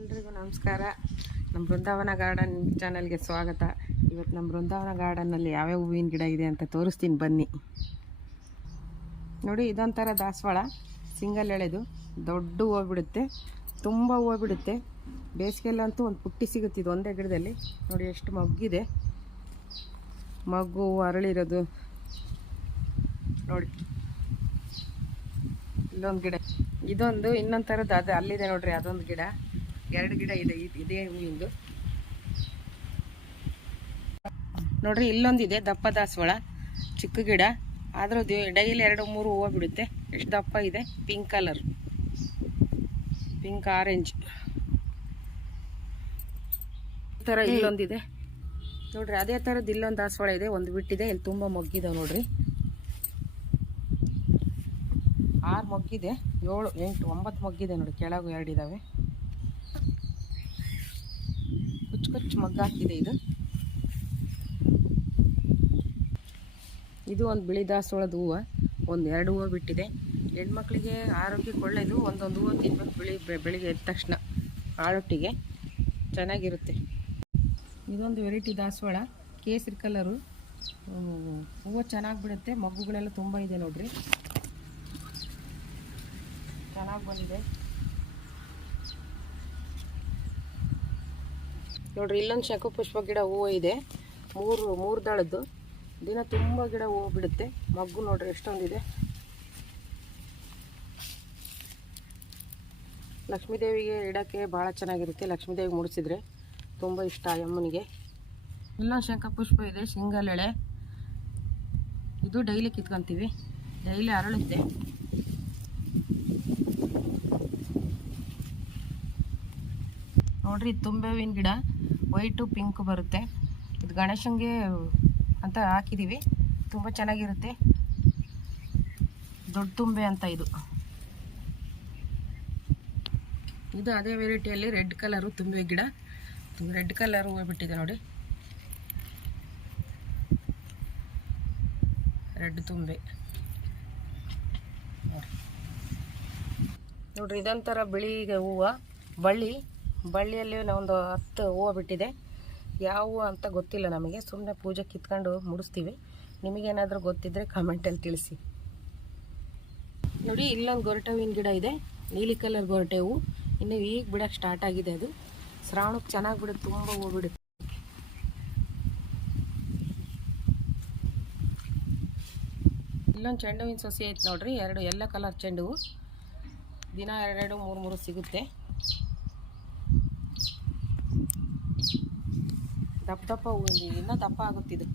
ಎಲ್ರಿಗೂ ನಮಸ್ಕಾರ. ನಮ್ಮ ಬೃಂದಾವನ ಗಾರ್ಡನ್ ಚಾನಲ್ಗೆ ಸ್ವಾಗತ. ಇವತ್ತು ನಮ್ಮ ಬೃಂದಾವನ ಗಾರ್ಡನ್ನಲ್ಲಿ ಯಾವ್ಯಾವ ಹೂವಿನ ಗಿಡ ಇದೆ ಅಂತ ತೋರಿಸ್ತೀನಿ ಬನ್ನಿ. ನೋಡಿ, ಇದೊಂಥರ ದಾಸವಾಳ, ಸಿಂಗಲ್ ಎಳೆದು ದೊಡ್ಡ ಹೂವು ಬಿಡುತ್ತೆ, ತುಂಬ ಹೂವು ಬಿಡುತ್ತೆ. ಬೇಸಿಗೆಲ್ಲಂತೂ ಒಂದು ಪುಟ್ಟಿ ಸಿಗುತ್ತೆ ಇದು ಒಂದೇ ಗಿಡದಲ್ಲಿ. ನೋಡಿ ಎಷ್ಟು ಮಗ್ಗಿದೆ, ಮಗ್ಗು ಅರಳಿರೋದು ನೋಡಿ. ಇಲ್ಲೊಂದು ಗಿಡ, ಇದೊಂದು ಇನ್ನೊಂದು ಥರದ್ದು, ಅದು ಅಲ್ಲಿದೆ ನೋಡ್ರಿ, ಅದೊಂದು ಗಿಡ. ಎರಡು ಗಿಡ ಇದೆ ಇದೇ ಹೂವಿಂದು ನೋಡ್ರಿ. ಇಲ್ಲೊಂದಿದೆ ದಪ್ಪ ದಾಸವಾಳ, ಚಿಕ್ಕ ಗಿಡ, ಆದರೂ ಡೈಲಿ 2-3 ಹೂವು ಬಿಡುತ್ತೆ. ಎಷ್ಟು ದಪ್ಪ ಇದೆ, ಪಿಂಕ್ ಕಲರ್, ಪಿಂಕ್ ಆರೆಂಜ್ ಥರ. ಇಲ್ಲೊಂದಿದೆ ನೋಡ್ರಿ, ಅದೇ ಥರದ್ದು ಇಲ್ಲೊಂದು ದಾಸವಾಳ ಇದೆ, ಒಂದು ಬಿಟ್ಟಿದೆ. ಇಲ್ಲಿ ತುಂಬ ಮೊಗ್ಗಿದಾವೆ ನೋಡ್ರಿ, 6 ಮೊಗ್ಗಿದೆ, 7, 8, 9 ಮೊಗ್ಗಿದೆ ನೋಡಿ. ಕೆಳಗೂ 2 ಇದ್ದಾವೆ, ಕುಚ್ಚು ಮಗ್ಗ ಹಾಕಿದೆ. ಇದು ಒಂದು ಬಿಳಿ ದಾಸವಾಳದ ಹೂವು, 1-2 ಹೂವು ಬಿಟ್ಟಿದೆ. ಹೆಣ್ಮಕ್ಳಿಗೆ ಆರೋಗ್ಯಕ್ಕೆ ಒಳ್ಳೆಯದು. ಒಂದೊಂದು ಹೂವು ತಿನ್ಬೇಕು ಬೆಳಿಗ್ಗೆ ಎದ್ದ ತಕ್ಷಣ, ಆಳೊಟ್ಟಿಗೆ ಚೆನ್ನಾಗಿರುತ್ತೆ. ಇದೊಂದು ವೆರೈಟಿ ದಾಸವಾಳ, ಕೇಸರಿ ಕಲರು, ಹೂವು ಚೆನ್ನಾಗಿ ಬಿಡುತ್ತೆ. ಮಗ್ಗುಗಳೆಲ್ಲ ತುಂಬ ಇದೆ ನೋಡ್ರಿ, ಚೆನ್ನಾಗಿ ಬಂದಿದೆ ನೋಡ್ರಿ. ಇಲ್ಲೊಂದು ಶಂಖಪುಷ್ಪ ಗಿಡ ಹೂವು ಇದೆ, ಮೂರು ದಳದ್ದು. ದಿನ ತುಂಬ ಗಿಡ ಹೂವು ಬಿಡುತ್ತೆ. ಮಗ್ಗು ನೋಡ್ರಿ ಎಷ್ಟೊಂದಿದೆ. ಲಕ್ಷ್ಮೀದೇವಿಗೆ ಇಡೋಕ್ಕೆ ಭಾಳ ಚೆನ್ನಾಗಿರುತ್ತೆ. ಲಕ್ಷ್ಮೀದೇವಿಗೆ ಮುಡಿಸಿದ್ರೆ ತುಂಬ ಇಷ್ಟ ಅಮ್ಮನಿಗೆ. ಇಲ್ಲೊಂದು ಶಂಖಪುಷ್ಪ ಇದೆ, ಸಿಂಗಲ್ ಎಳೆ. ಇದು ಡೈಲಿ ಕಿತ್ಕೊಂತೀವಿ, ಡೈಲಿ ಅರಳುತ್ತೆ. ನೋಡ್ರಿ, ತುಂಬೆ ಹೂವಿನ ಗಿಡ, ವೈಟು ಪಿಂಕ್ ಬರುತ್ತೆ. ಇದು ಗಣೇಶನಿಗೆ ಅಂತ ಹಾಕಿದ್ದೀವಿ, ತುಂಬ ಚೆನ್ನಾಗಿರುತ್ತೆ. ದೊಡ್ಡ ತುಂಬೆ ಅಂತ ಇದು ಅದೇ ವೆರೈಟಿಯಲ್ಲಿ ರೆಡ್ ಕಲರು ತುಂಬೆ ಗಿಡ, ರೆಡ್ ಕಲರ್ ಹೂವು ಬಿಟ್ಟಿದೆ ನೋಡಿ, ರೆಡ್ ತುಂಬೆ ನೋಡ್ರಿ. ಇದೊಂಥರ ಬಿಳಿ ಹೂವು, ಬಳ್ಳಿಯಲ್ಲಿ ಒಂದು 10 ಹೂವು ಬಿಟ್ಟಿದೆ. ಯಾವ ಹೂವು ಅಂತ ಗೊತ್ತಿಲ್ಲ ನಮಗೆ, ಸುಮ್ಮನೆ ಪೂಜೆ ಕಿತ್ಕೊಂಡು ಮುಡಿಸ್ತೀವಿ. ನಿಮಗೇನಾದರೂ ಗೊತ್ತಿದ್ದರೆ ಕಮೆಂಟಲ್ಲಿ ತಿಳಿಸಿ. ನೋಡಿ, ಇಲ್ಲೊಂದು ಗೊರಟೆ ಹೂವಿನ ಗಿಡ ಇದೆ, ನೀಲಿ ಕಲರ್ ಗೊರಟೆ ಹೂವು. ಇನ್ನು ಈಗ ಬಿಡೋಕ್ಕೆ ಸ್ಟಾರ್ಟ್ ಆಗಿದೆ. ಅದು ಶ್ರಾವಣಕ್ಕೆ ಚೆನ್ನಾಗಿ ಬಿಡುತ್ತೆ, ತುಂಬ ಹೂವು ಬಿಡುತ್ತೆ. ಇಲ್ಲೊಂದು ಚೆಂಡು ಹೂವಿನ ಸಸಿ ಐತೆ ನೋಡ್ರಿ, 2 ಎಲ್ಲ ಕಲರ್ ಚೆಂಡು ಹೂವು. ದಿನ 2-3 ಸಿಗುತ್ತೆ. ದಪ್ಪ ಹೂವು, ಇನ್ನೂ ದಪ್ಪ ಆಗುತ್ತಿದ್ದು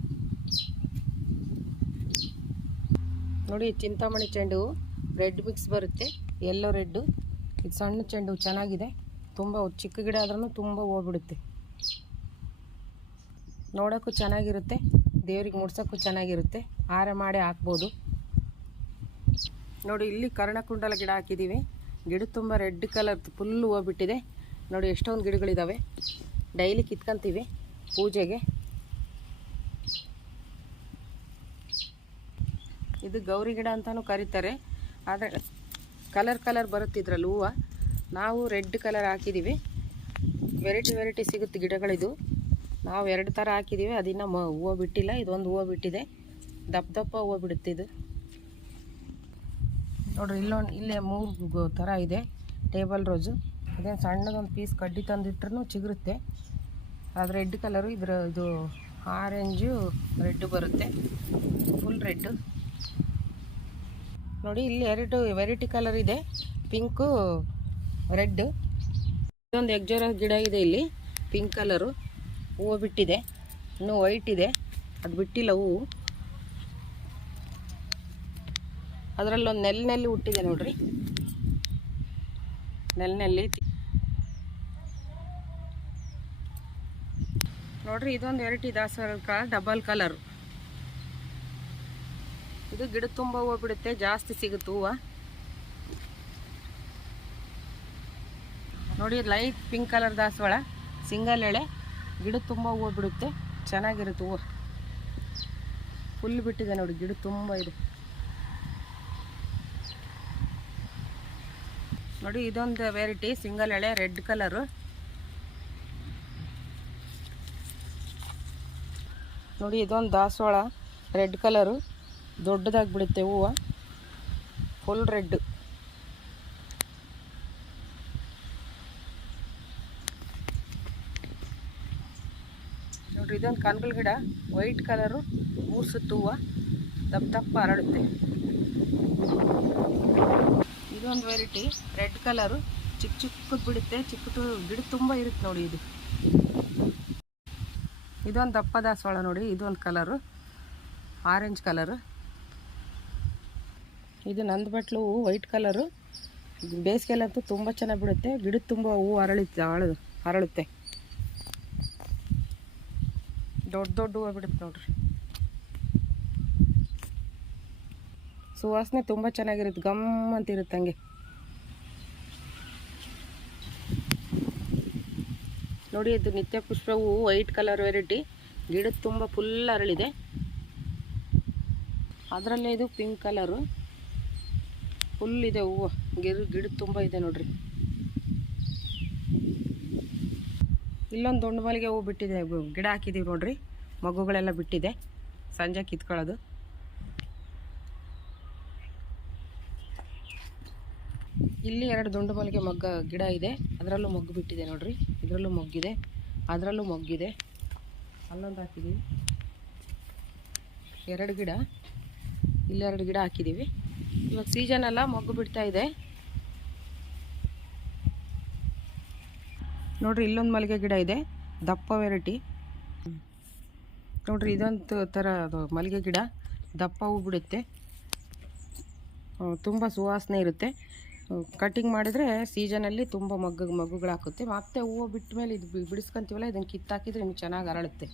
ನೋಡಿ. ಚಿಂತಾಮಣಿ ಚೆಂಡು ಹೂವು, ರೆಡ್ ಮಿಕ್ಸ್ ಬರುತ್ತೆ, ಯೆಲ್ಲೋ ರೆಡ್ಡು. ಇದು ಸಣ್ಣ ಚೆಂಡು ಹೂವು, ಚೆನ್ನಾಗಿದೆ. ತುಂಬ ಚಿಕ್ಕ ಗಿಡ ಆದ್ರೂ ತುಂಬ ಹೂವು ಬಿಡುತ್ತೆ. ನೋಡೋಕ್ಕೂ ಚೆನ್ನಾಗಿರುತ್ತೆ, ದೇವ್ರಿಗೆ ಮುಡ್ಸೋಕ್ಕೂ ಚೆನ್ನಾಗಿರುತ್ತೆ. ಹಾರ ಮಾಡಿ ಹಾಕ್ಬೋದು ನೋಡಿ. ಇಲ್ಲಿ ಕರ್ಣಕುಂಡಲ ಗಿಡ ಹಾಕಿದ್ದೀವಿ, ಗಿಡ ತುಂಬ ರೆಡ್ ಕಲರ್ ಫುಲ್ ಹೂವು ಬಿಟ್ಟಿದೆ ನೋಡಿ. ಎಷ್ಟೊಂದು ಗಿಡಗಳಿದ್ದಾವೆ, ಡೈಲಿ ಕಿತ್ಕೊಂತೀವಿ ಪೂಜೆಗೆ. ಇದು ಗೌರಿ ಗಿಡ ಅಂತಲೂ ಕರೀತಾರೆ, ಆದರೆ ಕಲರ್ ಬರುತ್ತಿದ್ರಲ್ಲಿ ಹೂವು. ನಾವು ರೆಡ್ ಕಲರ್ ಹಾಕಿದ್ದೀವಿ. ವೆರೈಟಿ ಸಿಗುತ್ತೆ ಗಿಡಗಳಿದು. ನಾವು 2 ಥರ ಹಾಕಿದ್ದೀವಿ, ಅದಿನ್ನ ಹೂವು ಬಿಟ್ಟಿಲ್ಲ. ಇದೊಂದು ಹೂವು ಬಿಟ್ಟಿದೆ, ದಪ್ಪ ಹೂವು ಬಿಡುತ್ತೆ ಇದು ನೋಡ್ರಿ. ಇಲ್ಲೇ 3 ಥರ ಇದೆ ಟೇಬಲ್ ರೋಸು. ಇದೇನು ಸಣ್ಣದೊಂದು ಪೀಸ್ ಕಡ್ಡಿ ತಂದಿಟ್ರೂ ಚಿಗುರುತ್ತೆ. ಅದು ರೆಡ್ ಕಲರು, ಇದು ಆರೆಂಜು ರೆಡ್ ಬರುತ್ತೆ, ಫುಲ್ ರೆಡ್ಡು ನೋಡಿ. ಇಲ್ಲಿ 2 ವೆರೈಟಿ ಕಲರ್ ಇದೆ, ಪಿಂಕು ರೆಡ್ಡು. ಇದೊಂದು ಎಗ್ಜೋರ ಗಿಡ ಇದೆ, ಇಲ್ಲಿ ಪಿಂಕ್ ಕಲರು ಹೂವು ಬಿಟ್ಟಿದೆ. ಇನ್ನೂ ವೈಟ್ ಇದೆ, ಅದು ಬಿಟ್ಟಿಲ್ಲ ಹೂವು. ಅದರಲ್ಲೊಂದು ನೆಲ್ಲಿ ಹುಟ್ಟಿದೆ ನೋಡ್ರಿ, ನೆಲ್ಲಿ ನೋಡ್ರಿ. ಇದೊಂದು ವೆರೈಟಿ ದಾಸವಾಳ, ಡಬಲ್ ಕಲರ್. ಇದು ಗಿಡ ತುಂಬ ಹೂವು ಬಿಡುತ್ತೆ, ಜಾಸ್ತಿ ಸಿಗುತ್ತೆ ಹೂವು ನೋಡಿ. ಲೈಟ್ ಪಿಂಕ್ ಕಲರ್ ದಾಸವಾಳ, ಸಿಂಗಲ್ ಎಳೆ, ಗಿಡ ತುಂಬ ಹೂವು ಬಿಡುತ್ತೆ, ಚೆನ್ನಾಗಿರುತ್ತೆ ಹೂವು. ಫುಲ್ ಬಿಟ್ಟಿದೆ ನೋಡಿ, ಗಿಡ ತುಂಬ ಇದೆ ನೋಡಿ. ಇದೊಂದು ವೆರೈಟಿ ಸಿಂಗಲ್ ಎಳೆ, ರೆಡ್ ಕಲರು, ನೋಡಿ ಇದೊಂದು ದಾಸವಾಳ ರೆಡ್ ಕಲರು, ದೊಡ್ಡದಾಗಿ ಬಿಡುತ್ತೆ ಹೂವು, ಫುಲ್ ರೆಡ್. ನೋಡ್ರಿ ಇದೊಂದು ಕನಗಲ್ ಗಿಡ, ವೈಟ್ ಕಲರು, 3 ಸುತ್ತು ಹೂವು, ದಪ್ಪ ದಪ್ಪ ಹರಡುತ್ತೆ. ಇದೊಂದು ವೆರೈಟಿ ರೆಡ್ ಕಲರು, ಚಿಕ್ಕ ಚಿಕ್ಕದು ಬಿಡುತ್ತೆ, ಚಿಕ್ಕದು ಗಿಡ ತುಂಬ ಇರುತ್ತೆ ನೋಡಿ. ಇದೊಂದು ದಪ್ಪ ದಾಸವಾಳ ನೋಡಿ, ಇದೊಂದು ಕಲರು ಆರೆಂಜ್ ಕಲರು. ಇದು ನಂದು ಬಟ್ಲು ಹೂವು ವೈಟ್ ಕಲರು, ಬೇಸಿಗೆಲ್ಲಂತೂ ತುಂಬ ಚೆನ್ನಾಗಿ ಬಿಡುತ್ತೆ, ಗಿಡದ ತುಂಬ ಹೂವು ಹರಳುತ್ತೆ. ದೊಡ್ಡ ದೊಡ್ಡ ಹೂವು ಬಿಡುತ್ತೆ ನೋಡ್ರಿ. ಸುವಾಸನೆ ತುಂಬ ಚೆನ್ನಾಗಿರುತ್ತೆ, ಗಮ್ ಅಂತ ಇರುತ್ತೆ ಹಂಗೆ. ನೋಡಿ ಇದು ನಿತ್ಯ ಪುಷ್ಪ ಹೂವು ವೈಟ್ ಕಲರ್ ವೆರೈಟಿ, ಗಿಡದ ತುಂಬ ಫುಲ್ ಅರಳಿದೆ. ಅದರಲ್ಲೇ ಇದು ಪಿಂಕ್ ಕಲರು, ಫುಲ್ ಇದೆ ಹೂವು, ಗಿಡದ ತುಂಬ ಇದೆ ನೋಡ್ರಿ. ಇಲ್ಲೊಂದು ದೊಡ್ಡ ಮಲ್ಲಿಗೆ ಹೂವು ಬಿಟ್ಟಿದೆ, ಗಿಡ ಹಾಕಿದ್ದೀವಿ ನೋಡ್ರಿ, ಮಗುಗಳೆಲ್ಲ ಬಿಟ್ಟಿದೆ, ಸಂಜೆ ಕಿತ್ಕೊಳ್ಳೋದು. ಇಲ್ಲಿ 2 ದುಂಡು ಮಲ್ಲಿಗೆ ಗಿಡ ಇದೆ, ಅದರಲ್ಲೂ ಮೊಗ್ಗು ಬಿಟ್ಟಿದೆ ನೋಡ್ರಿ. ಇದರಲ್ಲೂ ಮೊಗ್ಗಿದೆ, ಅದರಲ್ಲೂ ಮೊಗ್ಗಿದೆ. ಅಲ್ಲೊಂದು ಹಾಕಿದ್ದೀವಿ, 2 ಗಿಡ, ಇಲ್ಲಿ 2 ಗಿಡ ಹಾಕಿದ್ದೀವಿ. ಇವಾಗ ಸೀಸನ್ ಅಲ್ಲ, ಮೊಗ್ಗು ಬಿಡ್ತಾ ಇದೆ ನೋಡ್ರಿ. ಇಲ್ಲೊಂದು ಮಲ್ಲಿಗೆ ಗಿಡ ಇದೆ, ದಪ್ಪ ವೆರೈಟಿ ನೋಡ್ರಿ. ಇದೊಂದು ಥರ ಮಲ್ಲಿಗೆ ಗಿಡ, ದಪ್ಪ ಹೂ ಬಿಡುತ್ತೆ, ತುಂಬ ಸುವಾಸನೆ ಇರುತ್ತೆ. ಕಟಿಂಗ್ ಮಾಡಿದರೆ ಸೀಸನಲ್ಲಿ ತುಂಬ ಮಗ್ಗುಗಳು ಹಾಕುತ್ತೆ. ಮತ್ತೆ ಹೂವು ಬಿಟ್ಟ ಮೇಲೆ ಇದು ಬಿಡಿಸ್ಕೊಂತೀವಲ್ಲ, ಇದನ್ನು ಕಿತ್ತಾಕಿದ್ರೆ ಇನ್ನು ಚೆನ್ನಾಗಿ ಅರಳುತ್ತೆ,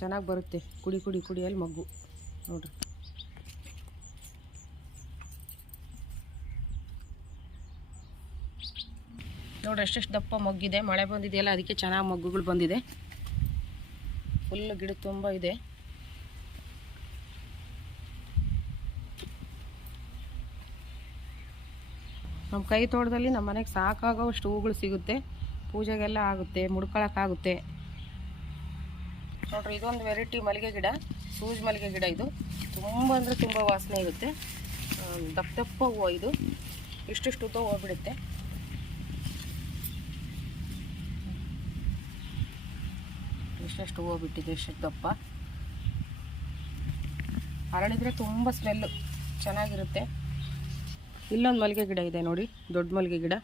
ಚೆನ್ನಾಗಿ ಬರುತ್ತೆ. ಕುಡಿಯಲ್ಲಿ ಮಗ್ಗು ನೋಡ್ರಿ. ನೋಡ್ರಿ ಎಷ್ಟೆಷ್ಟು ದಪ್ಪ ಮೊಗ್ಗಿದೆ, ಮಳೆ ಬಂದಿದೆಯಲ್ಲ ಅದಕ್ಕೆ ಚೆನ್ನಾಗಿ ಮೊಗ್ಗುಗಳು ಬಂದಿದೆ. ಫುಲ್ ಗಿಡ ತುಂಬ ಇದೆ. ನಮ್ಮ ಕೈ ತೋಟದಲ್ಲಿ ನಮ್ಮ ಮನೆಗೆ ಸಾಕಾಗೋವಷ್ಟು ಹೂಗಳು ಸಿಗುತ್ತೆ, ಪೂಜೆಗೆಲ್ಲ ಆಗುತ್ತೆ, ಮುಡ್ಕೊಳಕ್ಕಾಗುತ್ತೆ ನೋಡ್ರಿ. ಇದೊಂದು ವೆರೈಟಿ ಮಲ್ಲಿಗೆ ಗಿಡ, ಸೂಜಿ ಮಲ್ಲಿಗೆ ಗಿಡ. ಇದು ತುಂಬ ಅಂದರೆ ತುಂಬ ವಾಸನೆ ಇರುತ್ತೆ, ದಪ್ಪ ದಪ್ಪ ಹೂವು. ಇದು ಇಷ್ಟಿಷ್ಟು ಉದ್ದ ಹೂವು ಬಿಡುತ್ತೆ. ಇಷ್ಟೆಷ್ಟು ಹೂವು ಬಿಟ್ಟಿದೆ, ಇಷ್ಟು ದಪ್ಪ ಹರಳಿದ್ರೆ ತುಂಬ ಸ್ಮೆಲ್ಲು ಚೆನ್ನಾಗಿರುತ್ತೆ. ಇಲ್ಲೊಂದು ಮಲ್ಲಿಗೆ ಗಿಡ ಇದೆ ನೋಡಿ, ದೊಡ್ಡ ಮಲ್ಲಿಗೆ ಗಿಡ,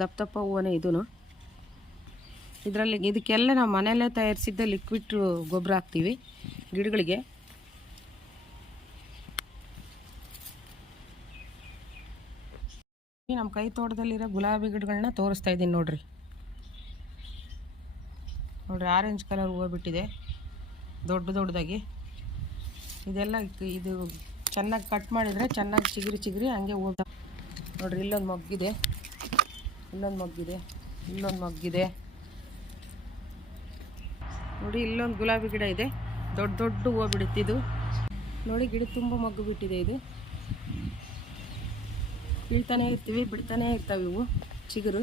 ದಪ್ಪ ದಪ್ಪ ಹೂವನೇ ಇದೂ. ಇದಕ್ಕೆಲ್ಲ ನಾವು ಮನೆಯಲ್ಲೇ ತಯಾರಿಸಿದ್ದ ಲಿಕ್ವಿಡ್ ಗೊಬ್ಬರ ಹಾಕ್ತೀವಿ ಗಿಡಗಳಿಗೆ. ನಮ್ಮ ಕೈ ತೋಟದಲ್ಲಿರೋ ಗುಲಾಬಿ ಗಿಡಗಳನ್ನ ತೋರಿಸ್ತಾ ಇದ್ದೀನಿ ನೋಡ್ರಿ. ಆರೆಂಜ್ ಕಲರ್ ಹೂವು ಬಿಟ್ಟಿದೆ ದೊಡ್ಡದಾಗಿ. ಇದೆಲ್ಲ ಇದು ಚೆನ್ನಾಗಿ ಕಟ್ ಮಾಡಿದರೆ ಚೆನ್ನಾಗಿ ಚಿಗುರಿ ಹಂಗೆ ಹೂವು ನೋಡ್ರಿ. ಇಲ್ಲೊಂದು ಮೊಗ್ಗಿದೆ, ಇಲ್ಲೊಂದು ಮೊಗ್ಗಿದೆ ನೋಡಿ. ಇಲ್ಲೊಂದು ಗುಲಾಬಿ ಗಿಡ ಇದೆ, ದೊಡ್ಡ ಹೂವು ಬಿಡುತ್ತಿದ್ದು ನೋಡಿ. ಗಿಡ ತುಂಬ ಮೊಗ್ಗು ಬಿಟ್ಟಿದೆ. ಇದು ಕೀಳ್ತಾನೆ ಇರ್ತೀವಿ, ಬಿಡ್ತಾನೆ ಇರ್ತವೆ ಇವು ಚಿಗುರು.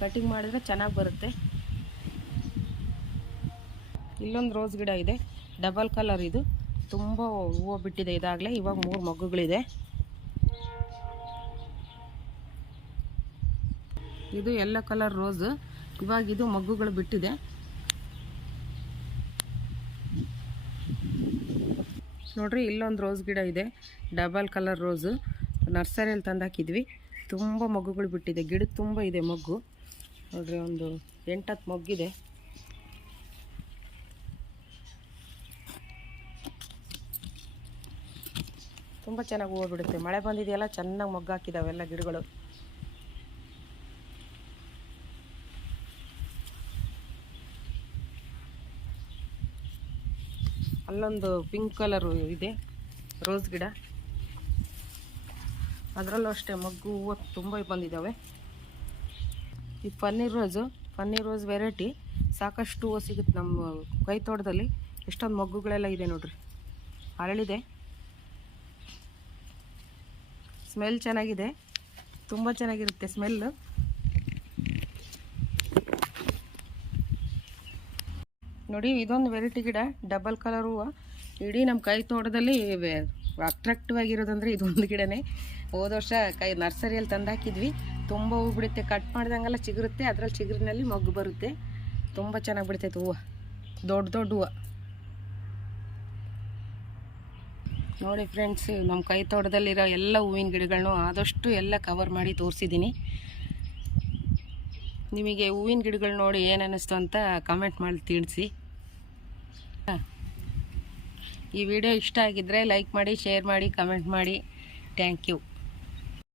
ಕಟಿಂಗ್ ಮಾಡಿದರೆ ಚೆನ್ನಾಗಿ ಬರುತ್ತೆ. ಇಲ್ಲೊಂದು ರೋಸ್ ಗಿಡ ಇದೆ, ಡಬಲ್ ಕಲರ್. ಇದು ತುಂಬ ಹೂವು ಬಿಟ್ಟಿದೆ ಇದಾಗಲೇ. ಇವಾಗ 3 ಮೊಗ್ಗುಗಳಿದೆ. ಇದು ಯೆಲ್ಲೋ ಕಲರ್ ರೋಸ್, ಇವಾಗ ಇದು ಮೊಗ್ಗುಗಳು ಬಿಟ್ಟಿದೆ. ನೋಡ್ರಿ ಇಲ್ಲೊಂದು ರೋಸ್ ಗಿಡ ಇದೆ, ಡಬಲ್ ಕಲರ್ ರೋಸು, ನರ್ಸರಿಯಲ್ಲಿ ತಂದು ಹಾಕಿದ್ವಿ. ತುಂಬ ಮೊಗ್ಗುಗಳು ಬಿಟ್ಟಿದೆ, ಗಿಡ ತುಂಬ ಇದೆ ಮೊಗ್ಗು ನೋಡ್ರಿ. ಒಂದು 8-10 ಮೊಗ್ಗಿದೆ. ತುಂಬ ಚೆನ್ನಾಗಿ ಹೂವು ಬಿಡುತ್ತೆ. ಮಳೆ ಬಂದಿದೆಯಲ್ಲ, ಚೆನ್ನಾಗಿ ಮೊಗ್ಗು ಹಾಕಿದಾವೆಲ್ಲ ಗಿಡಗಳು. ಅಲ್ಲೊಂದು ಪಿಂಕ್ ಕಲರು ಇದೆ ರೋಸ್ ಗಿಡ, ಅದರಲ್ಲೂ ಅಷ್ಟೇ ಮೊಗ್ಗು ಹೂವು ತುಂಬ ಬಂದಿದ್ದಾವೆ. ಈ ಪನ್ನೀರ್ ರೋಸ್ ವೆರೈಟಿ, ಸಾಕಷ್ಟು ಹೂವು ಸಿಗುತ್ತೆ ನಮ್ಮ ಕೈ ತೋಟದಲ್ಲಿ. ಎಷ್ಟೊಂದು ಮೊಗ್ಗುಗಳೆಲ್ಲ ಇದೆ ನೋಡ್ರಿ, ಅರಳಿದೆ. ಸ್ಮೆಲ್ ಚೆನ್ನಾಗಿದೆ, ತುಂಬ ಚೆನ್ನಾಗಿರುತ್ತೆ ಸ್ಮೆಲ್ಲು. ನೋಡಿ ಇದೊಂದು ವೆರೈಟಿ ಗಿಡ, ಡಬಲ್ ಕಲರ್ ಹೂವು. ಇಡೀ ನಮ್ಮ ಕೈ ತೋಟದಲ್ಲಿ ಅಟ್ರಾಕ್ಟಿವ್ ಆಗಿರೋದಂದರೆ ಇದೊಂದು ಗಿಡನೇ. ಹೋದ ವರ್ಷ ನರ್ಸರಿಯಲ್ಲಿ ತಂದಾಕಿದ್ವಿ. ತುಂಬ ಹೂವು ಬಿಡುತ್ತೆ, ಕಟ್ ಮಾಡ್ದಂಗೆಲ್ಲ ಚಿಗುರುತ್ತೆ. ಅದರಲ್ಲಿ ಚಿಗುರಿನಲ್ಲಿ ಮೊಗ್ಗು ಬರುತ್ತೆ, ತುಂಬ ಚೆನ್ನಾಗಿ ಬಿಡ್ತೈತೆ ಹೂವು, ದೊಡ್ಡ ದೊಡ್ಡ ಹೂವು. ನೋಡಿ ಫ್ರೆಂಡ್ಸ್, ನಮ್ಮ ಕೈ ತೋಟದಲ್ಲಿರೋ ಎಲ್ಲ ಹೂವಿನ ಗಿಡಗಳನ್ನು ಆದಷ್ಟು ಎಲ್ಲ ಕವರ್ ಮಾಡಿ ತೋರಿಸಿದ್ದೀನಿ. ನಿಮಗೆ ಹೂವಿನ ಗಿಡಗಳು ನೋಡಿ ಏನು ಅನ್ನಿಸ್ತು ಅಂತ ಕಮೆಂಟ್ ಮಾಡಿ ತಿಳಿಸಿ. ಈ ವಿಡಿಯೋ ಇಷ್ಟ ಆಗಿದ್ದರೆ ಲೈಕ್ ಮಾಡಿ, ಶೇರ್ ಮಾಡಿ, ಕಮೆಂಟ್ ಮಾಡಿ. Thank you.